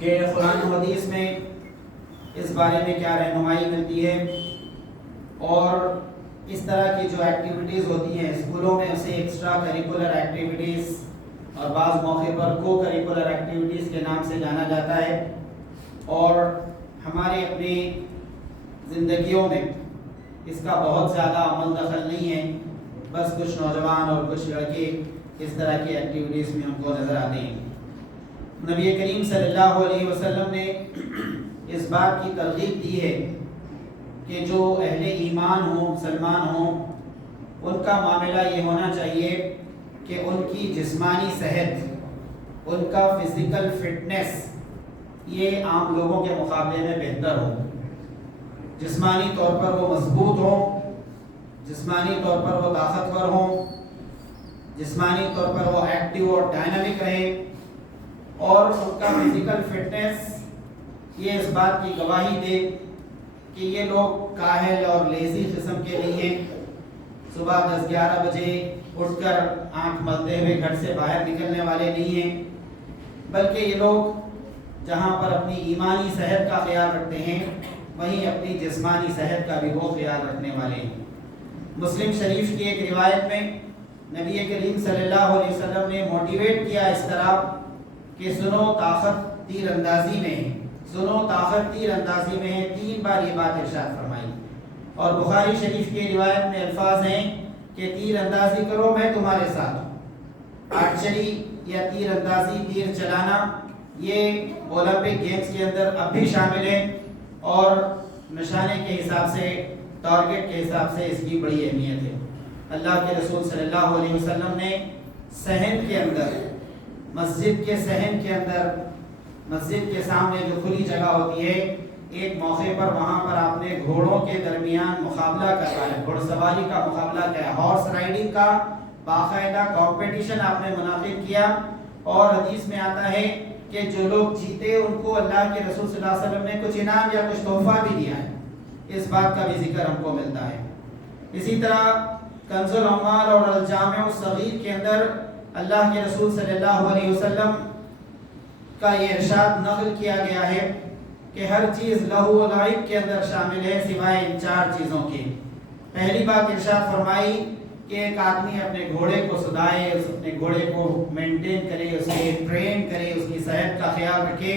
کہ قرآن و حدیث میں اس بارے میں کیا رہنمائی ملتی ہے، اور اس طرح کی جو ایکٹیویٹیز ہوتی ہیں اسکولوں میں اسے ایکسٹرا کریکولر ایکٹیویٹیز اور بعض موقع پر کو کریکولر ایکٹیویٹیز کے نام سے جانا جاتا ہے، اور ہمارے اپنی زندگیوں میں اس کا بہت زیادہ عمل دخل نہیں ہے، بس کچھ نوجوان اور کچھ لڑکے اس طرح کی ایکٹیویٹیز میں ہم کو نظر آتے ہیں۔ نبی کریم صلی اللہ علیہ وسلم نے اس بات کی ترغیب دی ہے کہ جو اہل ایمان ہوں، مسلمان ہوں، ان کا معاملہ یہ ہونا چاہیے کہ ان کی جسمانی صحت، ان کا فزیکل فٹنس یہ عام لوگوں کے مقابلے میں بہتر ہو، جسمانی طور پر وہ مضبوط ہوں، جسمانی طور پر وہ طاقتور ہوں، جسمانی طور پر وہ ایکٹیو اور ڈائنامک رہیں، اور ان کا فزیکل فٹنس یہ اس بات کی گواہی دے کہ یہ لوگ کاہل اور لیزی قسم کے نہیں ہیں، صبح 10-11 بجے اٹھ کر آنکھ ملتے ہوئے گھر سے باہر نکلنے والے نہیں ہیں، بلکہ یہ لوگ جہاں پر اپنی ایمانی صحت کا خیال رکھتے ہیں وہیں اپنی جسمانی صحت کا بھی وہ خیال رکھنے والے ہیں۔ مسلم شریف کی ایک روایت میں نبی کریم صلی اللہ علیہ وسلم نے موٹیویٹ کیا اس طرح کہ سنو طاقت تیر اندازی میں ہے، سنو طاقت تیر اندازی میں ہے، 3 بار یہ بات ارشاد فرمائی۔ اور بخاری شریف کی روایت میں الفاظ ہیں کہ تیر اندازی کرو میں تمہارے ساتھ ہوں۔ آرچری یا تیر اندازی، تیر چلانا، یہ اولمپک گیمز کے اندر اب بھی شامل ہے، اور نشانے کے حساب سے، ٹارگٹ کے حساب سے اس کی بڑی اہمیت ہے۔ اللہ کے رسول صلی اللہ علیہ وسلم نے صحن کے اندر، مسجد کے صحن کے اندر، مسجد کے سامنے جو کھلی جگہ ہوتی ہے، ایک موقع پر وہاں پر آپ نے گھوڑوں کے درمیان مقابلہ کروایا، گھوڑ سواری کا مقابلہ کیا، ہارس رائڈنگ کا باقاعدہ کمپٹیشن آپ نے منعقد کیا، اور حدیث میں آتا ہے کہ جو لوگ جیتے ان کو اللہ کے رسول صلی اللہ علیہ وسلم نے کچھ انعام یا کچھ تحفہ بھی دیا ہے، اس بات کا بھی ذکر ہم کو ملتا ہے۔ اسی طرح کنز العمال اور الجامع الصغیر کے اندر اللہ کے رسول صلی اللہ علیہ وسلم کا یہ ارشاد نقل کیا گیا ہے کہ ہر چیز لہو و لعب کے اندر شامل ہے سوائے ان 4 چیزوں کے۔ پہلی بات ارشاد فرمائی کہ ایک آدمی اپنے گھوڑے کو سدائے، اپنے گھوڑے کو مینٹین کرے، اسے ٹرین کرے، اس کی صحت کا خیال رکھے،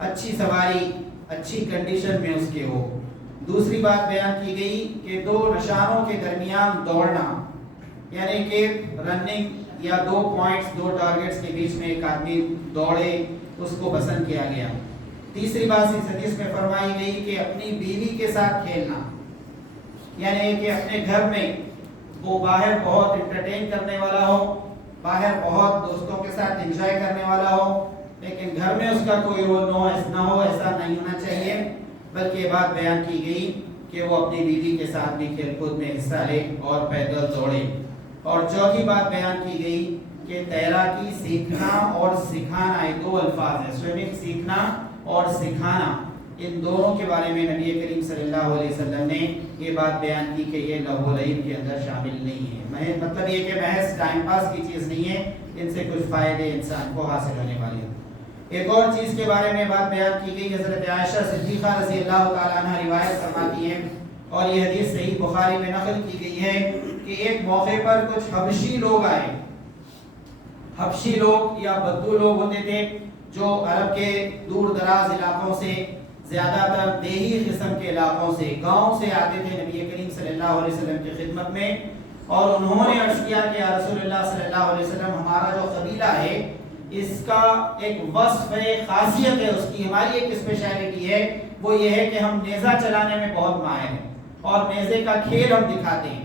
اچھی سواری اچھی کنڈیشن میں اس کے ہو۔ دوسری بات بیان کی گئی کہ 2 نشانوں کے درمیان دوڑنا، یعنی کہ رننگ یا 2 پوائنٹس، 2 ٹارگٹس کے بیچ میں ایک آدمی دوڑے، اس کو پسند کیا گیا۔ تیسری بات اس حدیث میں فرمائی گئی کہ اپنی بیوی کے ساتھ کھیلنا، یعنی کہ اپنے گھر میں وہ باہر بہت انٹرٹین کرنے والا ہو، باہر بہت دوستوں کے ساتھ انجوائے کرنے والا ہو، لیکن گھر میں اس کا کوئی رول نہ ہو، ایسا نہیں ہونا چاہیے، بلکہ یہ بات بیان کی گئی کہ وہ اپنی بیوی کے ساتھ بھی کھیل کود میں حصہ لے اور پیدل دوڑے۔ اور چوتھی بات بیان کی گئی کہ تیراکی سیکھنا اور سکھانا، یہ 2 الفاظ ہیں، سوئمنگ سیکھنا اور سکھانا، ان دونوں کے بارے میں نبی کریم صلی اللہ علیہ وسلم نے یہ بات بیان کی کہ یہ لہو و لعب کے اندر شامل نہیں ہے، مطلب یہ کہ محض ٹائم پاس کی چیز نہیں ہے، ان سے کچھ فائدے انسان کو حاصل ہونے والی ہیں۔ ایک اور چیز کے بارے میں بات بیان کی گئی، حضرت عائشہ صدیقہ رضی اللہ تعالیٰ عنہ روایت فرماتی ہیں، اور یہ حدیث صحیح بخاری میں نقل کی گئی ہے کہ ایک موقع پر کچھ حبشی لوگ آئے، حبشی لوگ یا بدو لوگ ہوتے تھے جو عرب کے دور دراز علاقوں سے، زیادہ تر دیہی قسم کے علاقوں سے، گاؤں سے آتے تھے نبی کریم صلی اللہ علیہ وسلم کی خدمت میں، اور انہوں نے عرض کیا کہ یا رسول اللہ صلی اللہ علیہ وسلم، ہمارا جو قبیلہ ہے اس کا ایک وصف ہے، خاصیت ہے، اس کی ہماری ایک اسپیشلٹی ہے، وہ یہ ہے کہ ہم نیزہ چلانے میں بہت ماہر ہیں اور نیزے کا کھیل ہم دکھاتے ہیں۔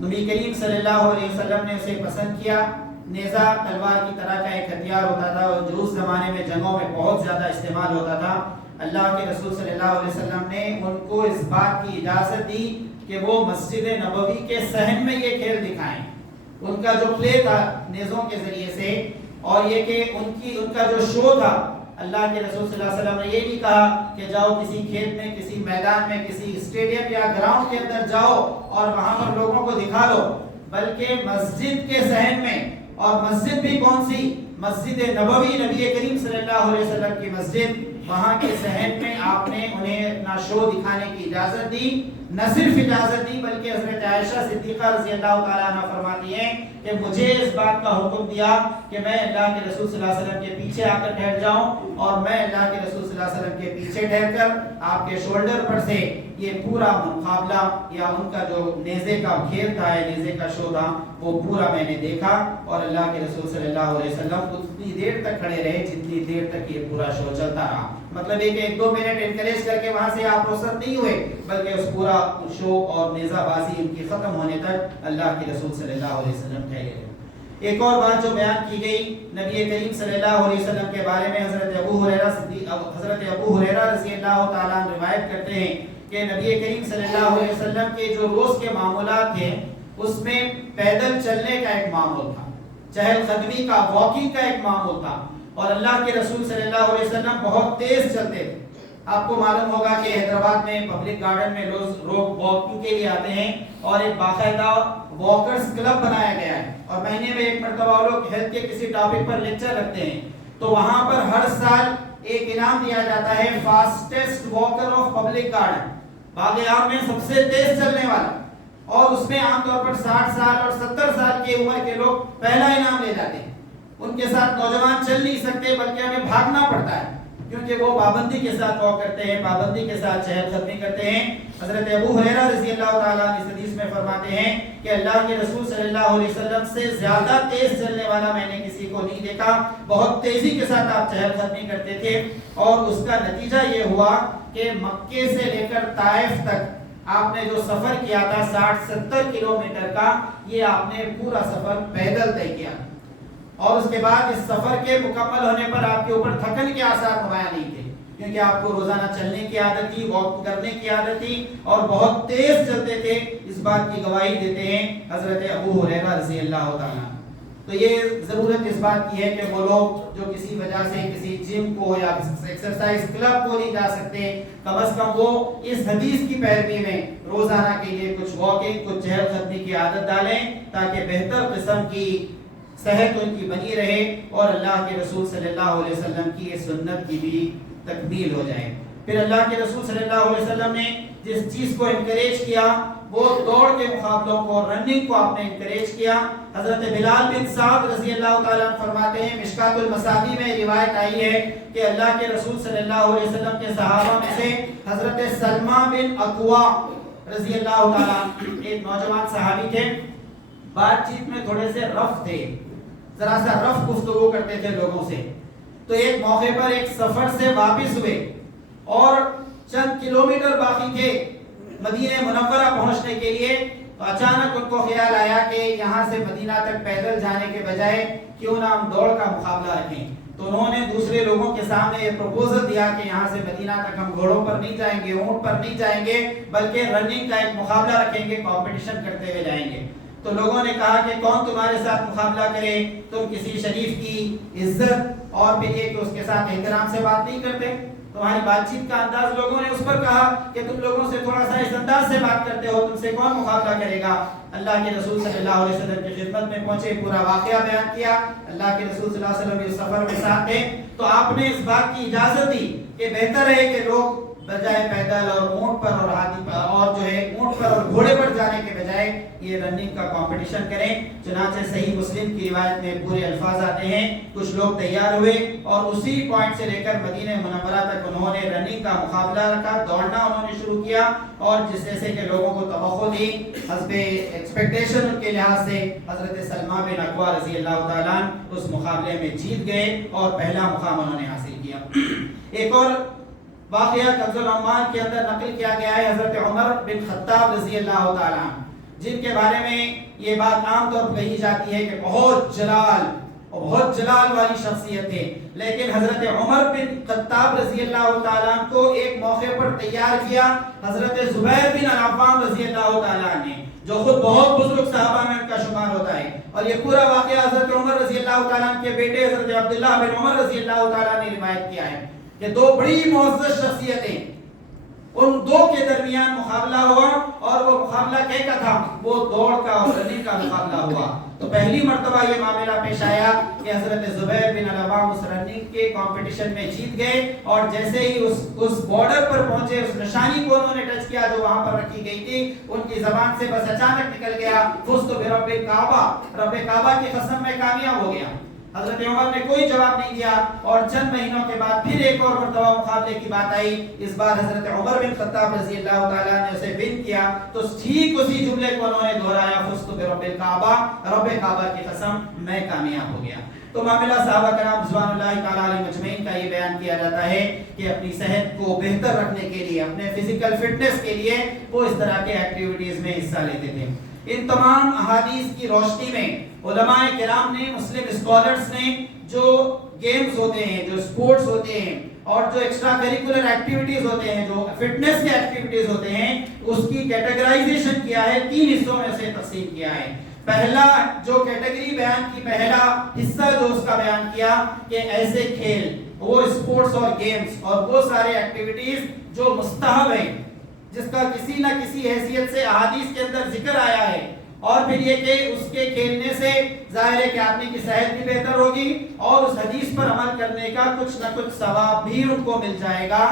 نبی کریم صلی اللہ علیہ وسلم نے اسے پسند کیا۔ نیزہ تلوار کی طرح کا ایک ہتھیار ہوتا تھا اور جو اس زمانے میں جنگوں میں بہت زیادہ استعمال ہوتا تھا۔ اللہ کے رسول صلی اللہ علیہ وسلم نے ان کو اس بات کی اجازت دی کہ وہ مسجد نبوی کے صحن میں یہ کھیل دکھائیں۔ ان کا جو پلے تھا نیزوں کے ذریعے سے، اور یہ کہ ان کا جو شو تھا، اللہ کے رسول صلی اللہ علیہ وسلم نے یہ نہیں کہا کہ جاؤ کسی کھیت میں، کسی میدان میں، کسی اسٹیڈیم یا گراؤنڈ کے اندر جاؤ اور وہاں پر لوگوں کو دکھا لو، بلکہ مسجد کے صحن میں، اور مسجد بھی کون سی؟ مسجد نبوی، نبی کریم صلی اللہ اللہ علیہ وسلم کی مسجد، وہاں کے صحن میں آپ نے انہیں اپنا شو دکھانے کی اجازت دی. نہ صرف اجازت دی بلکہ حضرت عائشہ صدیقہ رضی اللہ تعالیٰ عنہ فرماتی ہیں کہ مجھے اس بات کا حکم دیا کہ میں اللہ کے رسول صلی اللہ علیہ وسلم کے پیچھے آ کر ٹھہر جاؤں، اور میں اللہ کے رسول صلی اللہ علیہ وسلم کے پیچھے ٹھہر کر آپ کے شولڈر پر سے یہ پورا مقابلہ یا ان کا جو نیزے کا کھیل تھا، نیزے کا شو تھا، وہ پورا میں نے دیکھا. اور اللہ کے رسول صلی اللہ علیہ وسلم اتنی دیر تک کھڑے رہے جتنی دیر تک یہ پورا شو چلتا رہا. مطلب یہ کہ ایک دو منٹ انکریج کر کے وہاں سے آپ رخصت نہیں ہوئے، بلکہ اس پورا شو اور نیزہ بازی ان کی ختم ہونے تک اللہ کے رسول صلی اللہ علیہ وسلم ٹھہرے رہے. ایک اور بات جو بیان کی گئی نبی کریم صلی اللہ علیہ وسلم کے بارے میں، حضرت ابو ہریرہ رضی اللہ تعالیٰ عنہ روایت کرتے ہیں کہ نبی کریم صلی اللہ علیہ وسلم کے جو روز کے معمولات تھے اس میں پیدل چلنے کا ایک معمول تھا، چہل قدمی کا، واکنگ کا ایک معمول تھا. اور اللہ کے رسول صلی اللہ علیہ وسلم بہت تیز چلتے تھے. آپ کو معلوم ہوگا کہ حیدرآباد میں پبلک گارڈن میں لوگ واکنگ کے لیے آتے ہیں اور ایک باقاعدہ واکرز کلب بنایا گیا ہے، اور مہینے میں ایک مرتبہ وہ لوگ ہیلتھ کے کسی ٹاپک پر لیکچر رکھتے ہیں. تو وہاں پر ہر سال ایک انعام دیا جاتا ہے، fastest Walker of public garden, باغ عام میں سب سے تیز چلنے والا. اور اس میں عام طور پر 60 سال اور 70 سال کی عمر کے لوگ پہلا انعام لے جاتے ہیں. ان کے ساتھ نوجوان چل نہیں سکتے بلکہ ہمیں بھاگنا پڑتا ہے، کیونکہ وہ پابندی کے ساتھ واک کرتے ہیں، پابندی کے ساتھ چہل قدمی کرتے ہیں. حضرت ابو ہریرہ رضی اللہ تعالیٰ عنہ اس حدیث میں فرماتے ہیں کہ اللہ کے رسول صلی اللہ علیہ وسلم سے زیادہ تیز چلنے والا میں نے کسی کو نہیں دیکھا. بہت تیزی کے ساتھ آپ چہل قدمی کرتے تھے، اور اس کا نتیجہ یہ ہوا کہ مکے سے لے کر طائف تک آپ نے جو سفر کیا تھا 60-70 کلومیٹر کا، یہ آپ نے پورا سفر پیدل طے کیا. اور اس کے بعد اس سفر کے مکمل ہونے پر آپ کے اوپر تھکن کے آثار نمایاں نہیں تھے، کیونکہ آپ کو روزانہ چلنے کی عادت تھی، واک کرنے کی عادت تھی، اور بہت تیز چلتے تھے. اس بات کی گواہی دیتے ہیں حضرت ابو ہریرہ رضی اللہ تعالیٰ. تو یہ ضرورت اس بات کی ہے کہ وہ لوگ جو کسی وجہ سے کسی جم کو یا ایکسرسائز کلب کو نہیں جا سکتے، کم از کم وہ اس حدیث کی پیروی میں روزانہ کے لیے کچھ واکنگ، کچھ چہل قدمی کی عادت ڈالیں، تاکہ بہتر قسم کی صحت ان کی بنی رہے اور اللہ کے رسول صلی اللہ علیہ وسلم کی یہ سنت کی بھی تکمیل ہو جائے. پھر اللہ کے رسول صلی اللہ علیہ وسلم نے جس چیز کو انکریج کیا وہ دوڑ کے مقابلوں کو، رننگ کو آپ نے انکریج کیا. حضرت بلال بن سعد رضی اللہ تعالیٰ عنہ فرماتے ہیں، مشکات المصابیح میں روایت آئی ہے کہ اللہ کے رسول صلی اللہ علیہ وسلم کے صحابہ میں سے حضرت سلمہ بن اکوا رضی اللہ تعالیٰ عنہ ایک نوجوان صحابی تھے. بات چیت میں تھوڑے سے رف تھے، ذرا سا رف گفتگو کرتے تھے لوگوں سے. تو ایک موقع پر ایک سفر سے واپس ہوئے اور چند کلومیٹر باقی تھے مدینہ منورہ پہنچنے کے لیے. تو اچانک ان کو خیال آیا کہ یہاں سے مدینہ تک پیدل جانے کے بجائے کیوں نہ ہم دوڑ کا مقابلہ رکھیں. تو انہوں نے دوسرے لوگوں کے سامنے یہ پروپوزل دیا کہ یہاں سے مدینہ تک ہم گھوڑوں پر نہیں جائیں گے، اونٹ پر نہیں جائیں گے، بلکہ رننگ کا ایک مقابلہ رکھیں گے، کمپٹیشن کرتے ہوئے جائیں گے. تو لوگوں نے کہا کہ کون تمہارے ساتھ مقابلہ کرے، تم کسی شریف کی عزت اور پھر یہ کہ اس کے ساتھ احترام سے بات نہیں کرتے، تمہاری بات چیت کا انداز. لوگوں نے اس پر کہا کہ تم لوگوں سے تھوڑا سا اس انداز سے بات کرتے ہو، تم سے کون مقابلہ کرے گا. اللہ کے رسول صلی اللہ علیہ وسلم کی خدمت میں پہنچے، پورا واقعہ بیان کیا. اللہ کے رسول صلی اللہ علیہ وسلم اس سفر میں ساتھ تھے، تو آپ نے اس بات کی اجازت دی کہ بہتر ہے کہ لوگ بجائے پیدل اور اونٹ پر اور ہاتھی پر اور جو ہے اونٹ پر اور گھوڑے پر جانے کے بجائے یہ رننگ کا کمپٹیشن کریں. چنانچہ صحیح مسلم کی روایت میں پورے الفاظ آتے ہیں، کچھ لوگ تیار ہوئے اور اسی پوائنٹ سے لے کر مدینہ منورہ تک انہوں نے رننگ کا مقابلہ رکھا، دوڑنا انہوں نے شروع کیا. اور جس جیسے کہ لوگوں کو توقع دی حسب ایکسپیکٹیشن ان کے لحاظ سے حضرت سلمہ بن اکوا رضی اللہ تعالیٰ عنہ اس مقابلے میں جیت گئے اور پہلا مقام انہوں نے حاصل کیا. ایک اور واقعہ کنز العمال کے اندر نقل کیا گیا ہے حضرت عمر بن خطاب رضی اللہ تعالیٰ عنہ، جن کے بارے میں یہ بات عام طور پر کہی جاتی ہے کہ بہت جلال والی شخصیت تھے. لیکن حضرت عمر بن خطاب رضی اللہ تعالیٰ عنہ کو ایک موقع پر تیار کیا حضرت زبیر بن عوام رضی اللہ تعالیٰ عنہ نے، جو خود بہت بزرگ صحابہ میں ان کا شمار ہوتا ہے. اور یہ پورا واقعہ حضرت عمر رضی اللہ تعالیٰ عنہ کے بیٹے حضرت عبداللہ بن عمر رضی اللہ تعالیٰ نے روایت کیا ہے کہ دو بڑی معزز شخصیتیں، ان دو کے درمیان مقابلہ ہوا، اور وہ مقابلہ کیا تھا؟ وہ دوڑ کا اور رننگ کا مقابلہ ہوا. تو پہلی مرتبہ یہ معاملہ پیش آیا کہ حضرت زبیر بن العوام اس رننگ کے کمپٹیشن میں جیت گئے، اور جیسے ہی اس بارڈر پر پہنچے، اس نشانی کو انہوں نے ٹچ کیا جو وہاں پر رکھی گئی تھی، ان کی زبان سے بس اچانک نکل گیا فزت برب کعبہ، رب کعبہ کی قسم میں کامیاب ہو گیا۔ حضرت عمر نے کوئی جواب نہیں دیا، اور چند مہینوں کے بعد پھر ایک اور مرتبہ مقابلے کی بات آئی، اس بار حضرت عمر بن خطاب رضی اللہ تعالیٰ نے اسے ون کیا، تو ٹھیک اسی جملے کو انہوں نے دہرایا، فزت برب الکعبہ، رب کعبہ کی قسم میں کامیاب ہو گیا۔ تو معاملہ صحابہ کرام رضوان اللہ تعالیٰ علیہ مجمعین کا یہ بیان کیا جاتا ہے کہ اپنی صحت کو بہتر رکھنے کے لیے، اپنے فزیکل فٹنس کے لیے وہ اس طرح کے ایکٹیویٹیز میں حصہ لیتے تھے۔ ان تمام احادیث کی روشنی میں علماء کرام نے، مسلم اسکالرز نے، جو گیمز ہوتے ہیں، جو سپورٹس ہوتے ہیں، اور جو ایکسٹرا کریکولر ایکٹیویٹیز ہوتے ہیں، جو فٹنس کے ایکٹیویٹیز ہوتے ہیں، اس کی کیٹیگرائزیشن کیا ہے، 3 حصوں میں سے تقسیم کیا ہے۔ پہلا جو کیٹیگری بیان کی، پہلا حصہ جو اس کا بیان کیا کہ ایسے کھیل، وہ سپورٹس اور گیمز اور وہ سارے ایکٹیویٹیز جو مستحب ہیں، جس کا کسی نہ کسی حیثیت سے احادیث کے اندر ذکر آیا ہے، اور پھر یہ کہ اس کے کھیلنے سے ظاہر ہے کہ آدمی کی صحت بھی بہتر ہوگی اور اس حدیث پر عمل کرنے کا کچھ نہ کچھ ثواب بھی ان کو مل جائے گا۔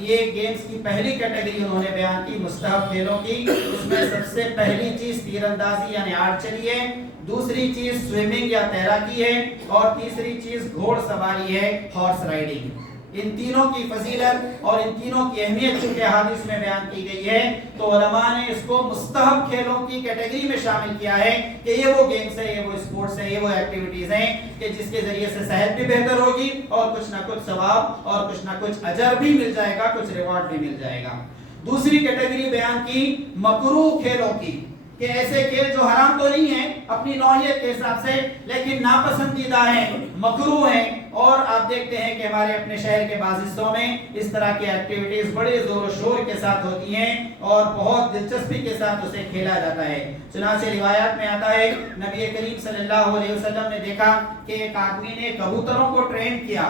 یہ گیمز کی پہلی کیٹیگری انہوں نے بیان کی مستحب کھیلوں کی، اس میں سب سے پہلی چیز تیر اندازی یعنی آرچری ہے، دوسری چیز سوئمنگ یا تیراکی ہے، اور تیسری چیز گھوڑ سواری ہے، ہارس رائڈنگ۔ ان تینوں کی فضیلت اور ان تینوں کی اہمیت چونکہ حدیث میں بیان کی گئی ہے، تو علماء نے اس کو مستحب کھیلوں کی کیٹیگری میں شامل کیا ہے کہ یہ وہ گیمز ہیں، یہ وہ سپورٹس ہیں، یہ وہ ایکٹیویٹیز ہیں کہ جس کے ذریعے سے صحت بھی بہتر ہوگی اور کچھ نہ کچھ ثواب اور کچھ نہ کچھ اجر بھی مل جائے گا، کچھ ریوارڈ بھی مل جائے گا۔ دوسری کیٹیگری بیان کی مکروہ کھیلوں کی، کہ ایسے کھیل جو حرام تو نہیں ہیں اپنی نوعیت کے حساب سے، لیکن ناپسندیدہ ہیں، مکروہ ہیں، اور آپ دیکھتے ہیں کہ ہمارے اپنے شہر کے بعض حصوں میں اس طرح کی ایکٹیویٹیز بڑے زور و شور کے ساتھ ہوتی ہیں اور بہت دلچسپی کے ساتھ اسے کھیلا جاتا ہے۔ چنانچہ روایات میں آتا ہے نبی کریم صلی اللہ علیہ وسلم نے دیکھا کہ ایک آدمی نے کبوتروں کو ٹرین کیا،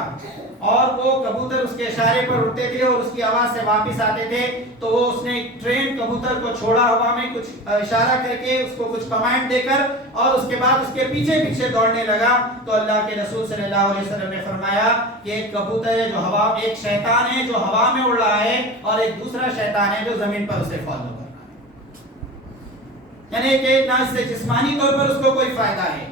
اور وہ کبوتر اس کے اشارے پر اڑتے تھے اور اس کی آواز سے واپس آتے تھے، تو وہ اس نے ٹرین کبوتر کو چھوڑا ہوا میں کچھ اشارہ کر کے، اس کو کچھ کمانڈ دے کر، اور اس کے بعد اس کے پیچھے پیچھے دوڑنے لگا۔ تو اللہ کے رسول صلی اللہ علیہ وسلم نے فرمایا کہ ایک کبوتر ہے جو ہوا، ایک شیطان ہے جو ہوا میں اڑ رہا ہے، اور ایک دوسرا شیطان ہے جو زمین پر اسے فالو کر رہا ہے۔ یعنی کہ نہ اس سے جسمانی طور پر اس کو کوئی فائدہ ہے،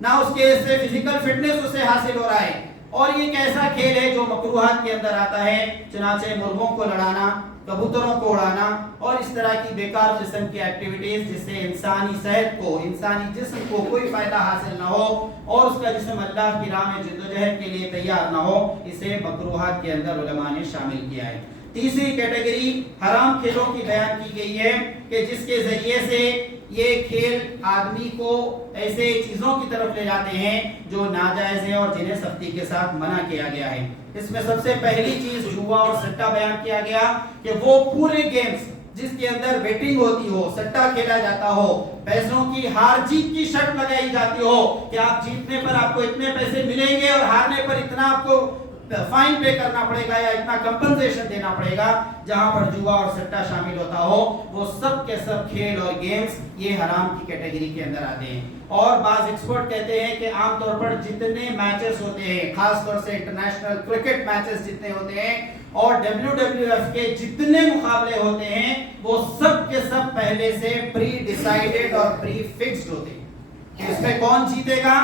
نہ اس کے سے فزیکل فٹنس اسے حاصل ہو رہا ہے، اور یہ ایک ایسا کھیل ہے جو مکروہات کے اندر آتا ہے۔ چنانچہ مرغوں کو لڑانا، کبوتروں کو اڑانا اور اس طرح کی بیکار قسم کی ایکٹیویٹیز جس سے انسانی صحت کو، انسانی جسم کو کوئی فائدہ حاصل نہ ہو اور اس کا جسم اللہ کی راہ میں جدوجہد کے لیے تیار نہ ہو، اسے مکروہات کے اندر علماء نے شامل کیا ہے۔ تیسری کیٹیگری حرام کھیلوں کی بیان کی گئی ہے کہ جس کے ذریعے سے یہ کھیل آدمی کو ایسے چیزوں کی طرف لے جاتے ہیں جو ناجائز ہیں اور جنہیں سختی کے ساتھ منع کیا گیا ہے۔ اس میں سب سے پہلی چیز جوا اور سٹہ بیان کیا گیا کہ وہ پورے گیمز جس کے اندر بیٹنگ ہوتی ہو، سٹہ کھیلا جاتا ہو، پیسوں کی ہار جیت کی شرط لگائی جاتی ہو کہ آپ جیتنے پر آپ کو اتنے پیسے ملیں گے اور ہارنے پر اتنا آپ کو فائن پے کرنا پڑے گا یا اتنا کمپنسیشن دینا پڑے گا، جہاں پر جوا اور سٹہ شامل ہوتا ہو، وہ سب کے سب کھیل اور گیمز یہ حرام کی کیٹیگری کے اندر آتے ہیں۔ اور بعض ایکسپرٹ کہتے ہیں کہ عام طور پر جتنے میچز ہوتے ہیں، خاص طور سے انٹرنیشنل کرکٹ میچز جتنے ہوتے ہیں اور WWF کے جتنے مقابلے ہوتے ہیں، وہ سب کے سب پہلے سے پری ڈیسائیڈڈ اور پری فکسڈ ہوتے ہیں کہ اس میں کون جیتے گا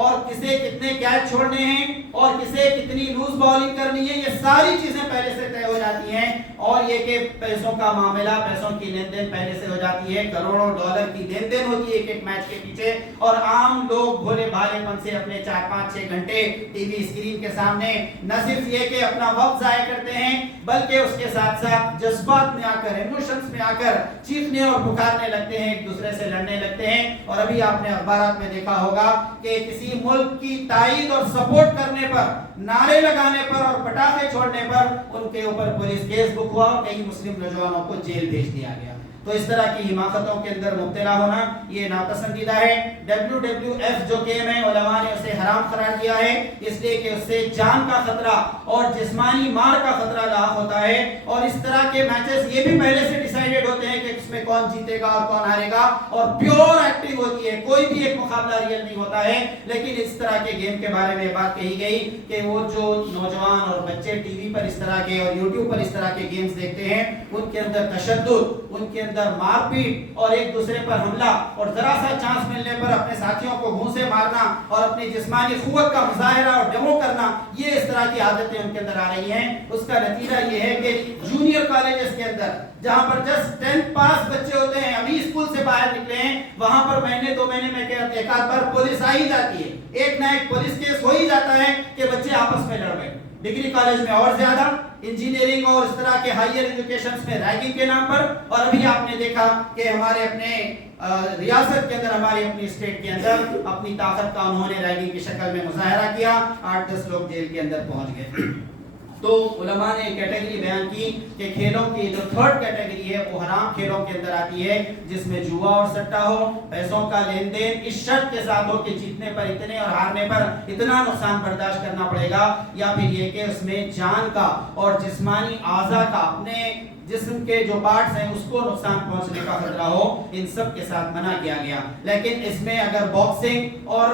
اور کسے کتنے کیچ چھوڑنے ہیں اور کسے کتنی لوز بالنگ کرنی ہے، یہ ساری چیزیں پہلے سے طے ہو جاتی ہیں۔ اور یہ کہ پیسوں کا معاملہ، پیسوں کی لین دین پہلے سے ہو جاتی ہے، کروڑوں ڈالر کی لین دین ہوتی ہے ایک ایک میچ کے پیچھے، اور عام لوگ بھولے بھالے پن سے اپنے 4-5-6 گھنٹے ٹی وی اسکرین کے سامنے نہ صرف یہ کہ اپنا وقت ضائع کرتے ہیں بلکہ اس کے ساتھ ساتھ جذبات میں آ کر، ایموشنز میں آ کر چیخنے اور پکارنے لگتے ہیں، ایک دوسرے سے لڑنے لگتے ہیں۔ اور ابھی آپ نے اخبارات میں دیکھا ہوگا کہ کسی ملک کی تائید اور سپورٹ کرنے پر، نعرے لگانے پر اور پٹاخے چھوڑنے پر ان کے اوپر پولیس کیس بک ہوا اور کئی مسلم نوجوانوں کو جیل بھیج دیا گیا۔ تو اس طرح کی حماقتوں کے اندر مبتلا ہونا یہ ناپسندیدہ ہے۔ WWF جو گیم ہے علماء نے اسے حرام قرار دیا ہے، اس لیے کہ اس سے جان کا خطرہ اور جسمانی مار کا خطرہ لاحق ہوتا ہے، اور اس طرح کے میچز یہ بھی پہلے سے ڈیسائیڈڈ ہوتے ہیں کہ اس میں کون جیتے گا اور کون ہارے گا، اور پیور ایکٹنگ ہوتی ہے، کوئی بھی ایک مقابلہ ریئل نہیں ہوتا ہے۔ لیکن اس طرح کے گیم کے بارے میں بات کہی گئی کہ وہ جو نوجوان اور بچے ٹی وی پر اس طرح کے اور یوٹیوب پر اس طرح کے گیمز دیکھتے ہیں، ان کے اندر تشدد، ان کے اندر مار پیٹ اور ایک دوسرے پر حملہ، اور ذرا سا چانس ملنے پر اپنے ساتھیوں کو گھونسے مارنا اور اپنی جسمانی قوت کا مظاہرہ اور ڈیمو کرنا، یہ اس طرح کی عادتیں ان کے اندر آ رہی ہیں۔ اس کا نتیجہ یہ ہے کہ جونیئر کالجز کے اندر جہاں پر جسٹ 10th پاس بچے ہوتے ہیں، ابھی اسکول سے باہر نکلے ہیں، وہاں پر مہینے 2 مہینے میں کہتے ہیں ایک آدھ بار پولیس آ ہی جاتی ہے، ایک نہ ایک پولیس کیس ہو ہی جاتا ہے کہ بچے آپس میں لڑ گئے۔ ڈگری کالج میں اور زیادہ، انجینئرنگ اور اس طرح کے ہائیر ایجوکیشنز میں ریگنگ کے نام پر، اور ابھی آپ نے دیکھا کہ ہمارے اپنے ریاست کے اندر، ہماری اپنی اسٹیٹ کے اندر اپنی طاقت کا انہوں نے ریگنگ کی شکل میں مظاہرہ کیا، 8-10 لوگ جیل کے اندر پہنچ گئے۔ تو علماء نے ایک کیٹیگری بیان کی کہ کھیلوں کی جو 3rd کیٹیگری ہے وہ حرام کھیلوں کے اندر آتی ہے، جس میں جوا اور سٹہ ہو، پیسوں کا لین دین اس شرط کے ساتھ ہو کہ جیتنے پر اتنے اور ہارنے پر اتنا نقصان برداشت کرنا پڑے گا، یا پھر یہ کہ اس میں جان کا اور جسمانی اعضاء کا، اپنے جسم کے جو پارٹس ہیں اس کو نقصان پہنچنے کا خطرہ ہو، ان سب کے ساتھ منع کیا گیا۔ لیکن اس میں اگر باکسنگ اور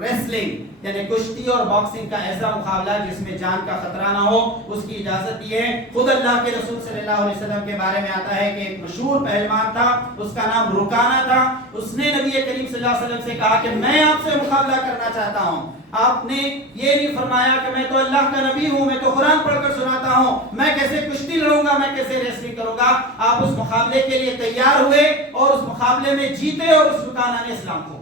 ریسلنگ یعنی کشتی اور باکسنگ کا ایسا مقابلہ جس میں جان کا خطرہ نہ ہو، اس کی اجازت دی ہے۔ خود اللہ کے رسول صلی اللہ علیہ وسلم کے بارے میں آتا ہے کہ ایک مشہور پہلوان تھا، اس کا نام رکانہ تھا، اس نے نبی کریم صلی اللہ علیہ وسلم سے کہا کہ میں آپ سے مقابلہ کرنا چاہتا ہوں۔ آپ نے یہ نہیں فرمایا کہ میں تو اللہ کا نبی ہوں، میں تو قرآن پڑھ کر سناتا ہوں، میں کیسے کشتی لڑوں گا، میں کیسے ریسلنگ کروں گا۔ آپ اس مقابلے کے لیے تیار ہوئے اور اس مقابلے میں جیتے، اور اس رکانہ نے اسلام کو،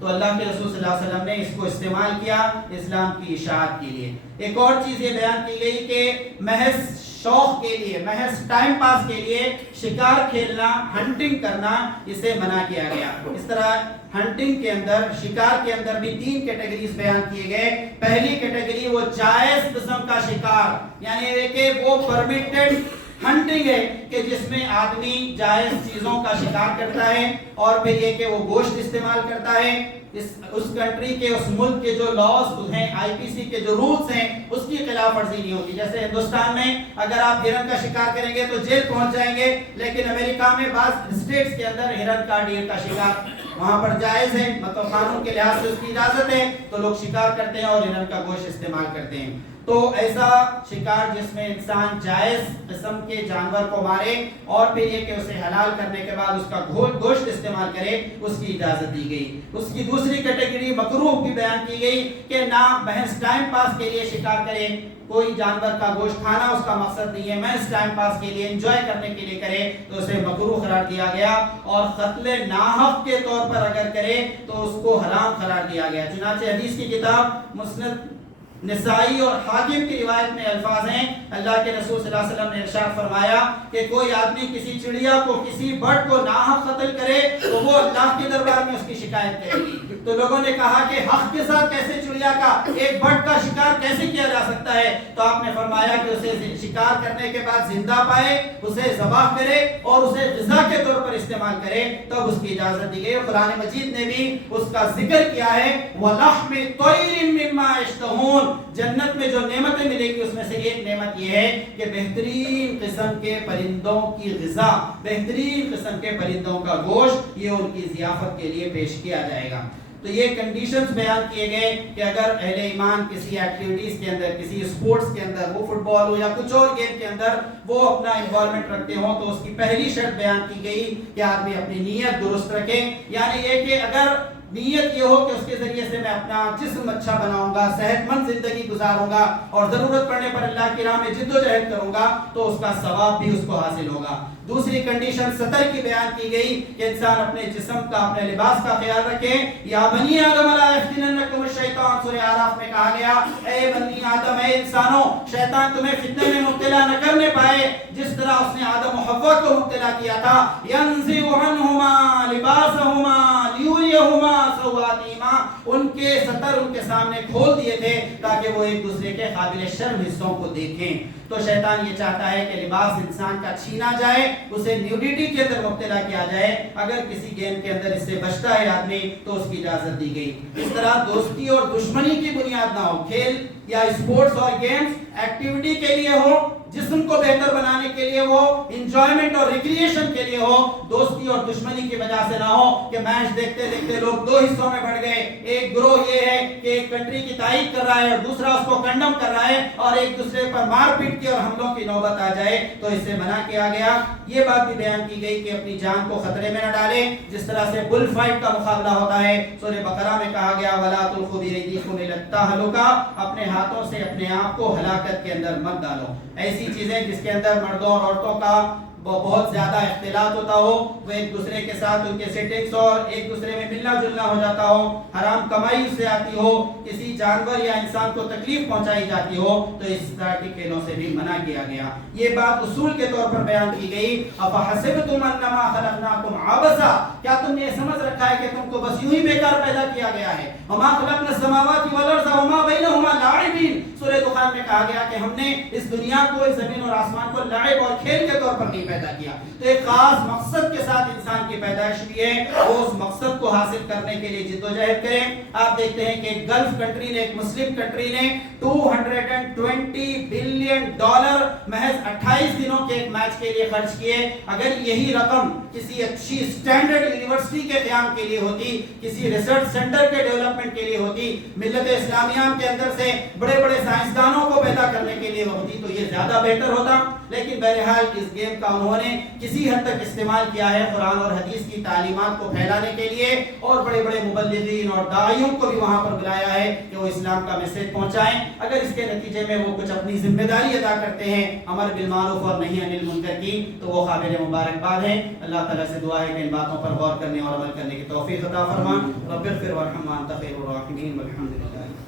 تو اللہ کے رسول صلی اللہ علیہ وسلم نے اس کو استعمال کیا اسلام کی اشاعت کے لیے۔ ایک اور چیز یہ بیان کی گئی کہ محض شوق کے لیے، محض ٹائم پاس کے لیے شکار کھیلنا، ہنٹنگ کرنا، اسے منع کیا گیا۔ اس طرح ہنٹنگ کے اندر، شکار کے اندر بھی 3 کیٹیگریز بیان کیے گئے۔ پہلی کیٹیگری وہ جائز قسم کا شکار، یعنی کہ وہ پرمیٹڈ ہنٹنگ ہے کہ جس میں آدمی جائز چیزوں کا شکار کرتا ہے، اور پھر یہ کہ وہ گوشت استعمال کرتا ہے، اس کنٹری کے، اس ملک کے جو لاز ہیں، IPC کے جو رولز ہیں، اس کی خلاف ورزی نہیں ہوتی۔ جیسے ہندوستان میں اگر آپ ہرن کا شکار کریں گے تو جیل پہنچ جائیں گے، لیکن امریکہ میں بعض اسٹیٹس کے اندر ہرن کا، ڈیر کا شکار وہاں پر جائز ہے، مطلب قانون کے لحاظ سے اس کی اجازت ہے، تو لوگ شکار کرتے ہیں اور ہرن کا گوشت استعمال کرتے ہیں۔ تو ایسا شکار جس میں انسان جائز قسم کے جانور کو مارے اور پھر یہ کہ اسے حلال کرنے کے بعد اس کا گوشت استعمال کرے، اس کی اجازت دی گئی۔ اس کی دوسری کیٹیگری مکروہ بھی بیان کی گئی کہ نہ محض ٹائم پاس کے لیے شکار کرے، کوئی جانور کا گوشت کھانا اس کا مقصد نہیں ہے، محض ٹائم پاس کے لیے، انجوائے کرنے کے لیے کرے تو اسے مکروہ قرار دیا گیا، اور قتل ناحق کے طور پر اگر کرے تو اس کو حرام قرار دیا گیا۔ چنانچہ حدیث کی کتاب مسند نسائی اور حاکم کی روایت میں الفاظ ہیں، اللہ کے رسول صلی اللہ علیہ وسلم نے ارشاد فرمایا کہ کوئی آدمی کسی چڑیا کو، کسی برڈ کو ناحق قتل کرے تو وہ اللہ کے دربار میں اس کی شکایت کرے گی۔ تو لوگوں نے کہا کہ حق کے ساتھ کیسے چڑیا کا، ایک برڈ کا شکار کیسے کیا جا سکتا ہے؟ تو آپ نے فرمایا کہ اسے شکار کرنے کے بعد زندہ پائے، اسے ذبح کرے اور اسے غذا کے طور پر استعمال کرے، تب اس کی اجازت دی گئی۔ قرآن مجید نے بھی اس کا ذکر کیا ہے، وَلَحْمِ طَيْرٍ مِّمَّا يَشْتَهُونَ، جنت میں جو نعمتیں ملے گی اس میں سے ایک نعمت یہ ہے کہ بہترین قسم کے پرندوں کی غذا، بہترین قسم کے پرندوں کا گوشت، یہ ان کی ضیافت کے لیے پیش کیا جائے گا۔ تو یہ کنڈیشنز بیان کیے گئے کہ اگر اہل ایمان کسی ایکٹیویٹیز کے اندر، کسی اسپورٹس کے اندر، وہ فٹ بال ہو یا کچھ اور گیم کے اندر وہ اپنا انوالومنٹ رکھتے ہوں، تو اس کی پہلی شرط بیان کی گئی کہ آدمی اپنی نیت درست رکھے، یعنی یہ کہ اگر نیت یہ ہو کہ اس کے ذریعے سے میں اپنا جسم اچھا بناؤں گا، صحت مند زندگی گزاروں گا اور ضرورت پڑنے پر اللہ کی راہ میں جد و جہد کروں گا، تو اس کا ثواب بھی اس کو حاصل ہوگا۔ دوسری کنڈیشن سطر کی بیان کی گئی کہ انسان اپنے جسم کا، اپنے لباس کا خیال رکھے۔ یا بنی آدم لا یفتننکم الشیطان، سورہ اعراف میں کہا گیا اے بنی آدم، اے انسانوں، شیطان تمہیں فتنے میں مبتلا نہ کرنے پائے جس طرح اس نے آدم و حوا کو مبتلا کیا تھا۔ ینزع عنہما لباسہما لیریہما سوآتہما، کہاں ان کے سطر ان کے سامنے کھول دیے تھے تاکہ وہ ایک دوسرے کے قابل شرم حصوں کو دیکھیں. تو شیطان یہ چاہتا ہے کہ لباس انسان کا چھینا جائے, اسے نیوڈیٹی کے اندر مبتلا کیا جائے. اگر کسی گیم کے اندر اس سے بچتا ہے آدمی تو اس کی اجازت دی گئی. اس طرح دوستی اور دشمنی کی بنیاد نہ ہو. کھیل یا اسپورٹس اور گیمز ایکٹیویٹی کے لیے ہو, جسم کو بہتر بنانے کے لیے ہو, انجوائمنٹ اور ریکریشن کے لیے ہو, دوستی اور دشمنی کی وجہ سے نہ ہو کہ میچ دیکھتے دیکھتے لوگ دو حصوں میں بڑھ گئے. ایک گروہ یہ ہے کہ ایک کنٹری کی تائید کر رہا ہے اور دوسرا اس کو کنڈم کر رہا ہے اور ایک دوسرے پر مار پیٹ کی اور حملوں کی نوبت آ جائے, تو اس سے منع کیا گیا. یہ بات بھی بیان کی گئی کہ اپنی جان کو خطرے میں نہ ڈالیں. جس طرح سے بل فائٹ کا مقابلہ ہوتا ہے, سورہ بقرہ میں کہا گیا وَلَا تُلْقُوا بِأَيْدِيكُمْ إِلَى التَّهْلُكَةِ, اپنے ہاتھوں سے اپنے آپ کو ہلاکت کے اندر مت ڈالو. ایسی چیزیں جس کے اندر مردوں اور عورتوں کا بہت زیادہ اختلاط ہوتا ہو, وہ ایک دوسرے کے ساتھ ان کے سیٹنگز اور ایک دوسرے میں ملنا جلنا ہو جاتا ہو, حرام کمائی اس سے آتی ہو, کسی جانور یا انسان کو تکلیف پہنچائی جاتی ہو, تو اس طرح کے کھیلوں سے بھی منع کیا گیا. یہ بات اصول کے طور پر بیان کی گئی. افحسبتم انما خلقناکم عبثا, کیا تم نے یہ سمجھ رکھا ہے کہ تم کو بس یوں ہی بیکار پیدا کیا گیا ہے. وما خلقنا السماوات والارض وما بینہما لاعبین, سورہ دخان میں کہا گیا کہ ہم نے اس دنیا کو, اس زمین اور آسمان کو لعب اور کھیل کے طور پر نہیں پیدا کیا. تو ایک خاص مقصد کے ساتھ انسان کی پیدائش ہوئی ہے, وہ اس مقصد کو حاصل کرنے کے لیے جدوجہد کریں. آپ دیکھتے ہیں کہ ایک گلف کنٹری نے, ایک مسلم کنٹری نے $220 بلین محض 28 دنوں کے ایک میچ کے لیے خرچ کیے. اگر یہی رقم کسی اچھی سٹینڈرڈ یونیورسٹی کے قیام کے لیے ہوتی, کسی ریسرچ سینٹر کے ڈیولپمنٹ کے لیے ہوتی, ملت اسلامیہ کے اندر سے بڑے بڑے سائنسدانوں کو پیدا کرنے کے لیے ہوتی, تو یہ زیادہ بہتر ہوتا. لیکن بہرحال اس گیم کا انہوں نے کسی حد تک استعمال کیا ہے قرآن اور حدیث کی تعلیمات کو پھیلانے کے لیے, اور بڑے بڑے مبلغین اور داعیوں کو بھی وہاں پر بلایا ہے کہ وہ اسلام کا میسج پہنچائیں. اگر اس کے نتیجے میں وہ کچھ اپنی ذمہ داری ادا کرتے ہیں امر بالمعروف اور نہی عن المنکر کی, تو وہ قابل مبارکباد ہیں. اللہ تعالیٰ سے دعا ہے کہ ان باتوں پر غور کرنے اور عمل کرنے کی توفیق عطا فرما. رب اغفر وارحم وانت خیر الراحمین والحمد للہ.